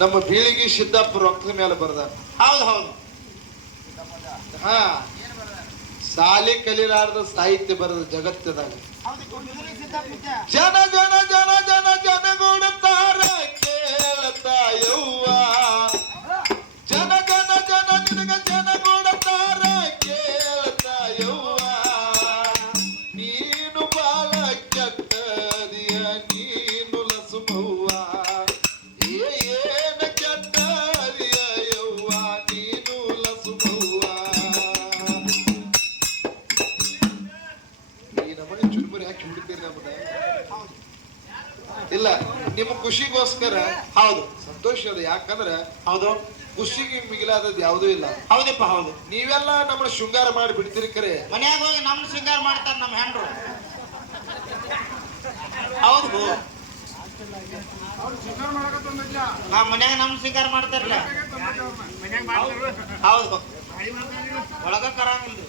ನಮ್ಮ ಬೀಳಿಗೆ ಸಿದ್ದಾಪುರ ರೊಕ್ಕದ ಮೇಲೆ ಬರದ. ಹೌದು ಹೌದು. ಹಾ, ಸಾಲಿ ಕಲಿಲಾರ್ದ ಸಾಹಿತ್ಯ ಬರದ ಜಗತ್ತದಾಗ. ಜನ ಜನ ಜನ ಜನ ಜನಗೂಡುತ್ತಾರ ಕೇಳ್ತಾ ಯವ್ವ. ಜನ ಜನ ಜನ ನಿನಗ ಜನಗೂಡುತ್ತಾರ ಕೇಳ್ತಾ ಯವ್ವ. ನೀನು ಬಾಳ ಕೆಟ್ಟದಿಯ ನೀನು ಲಸುಮವ್ವ. ಏನ ಕೆಟ್ಟದಿಯ ಯವ್ವ ನೀನು ಲಸುಮವ್ವ. ಈ ನಮ್ಮನೆ ಚುರುಮುರಿ ಹಾಕಿ ಹುಡುಕ್ತೀರಿ ನಮ್ಮನ್ನ. ಇಲ್ಲ, ನಿಮ್ಮ ಖುಷಿಗೋಸ್ಕರ. ಹೌದು, ಸಂತೋಷ ಅದು. ಯಾಕಂದ್ರೆ ಹೌದು, ಖುಷಿಗೆ ಮಿಗಿಲಾದದ್ದು ಯಾವುದೂ ಇಲ್ಲ. ಹೌದಪ್ಪ ಹೌದು. ನೀವೆಲ್ಲ ನಮ್ಮನ್ನ ಶೃಂಗಾರ ಮಾಡಿ ಬಿಡ್ತೀರಿ ಕರೆ. ಮನ್ಯಾಗ ಹೋಗಿ ನಮ್ ಶೃಂಗಾರ ಮಾಡ್ತಾರ ನಮ್ಮ ಹೆಂಡ್ರು. ಹೌದು, ಮನ್ಯಾಗ ನಮ್ ಶೃಂಗಾರ ಮಾಡ್ತಾರಲ್ಲ. ಹೌದು, ಒಳಗ ಕರಂಗಿಲ್ರಿ.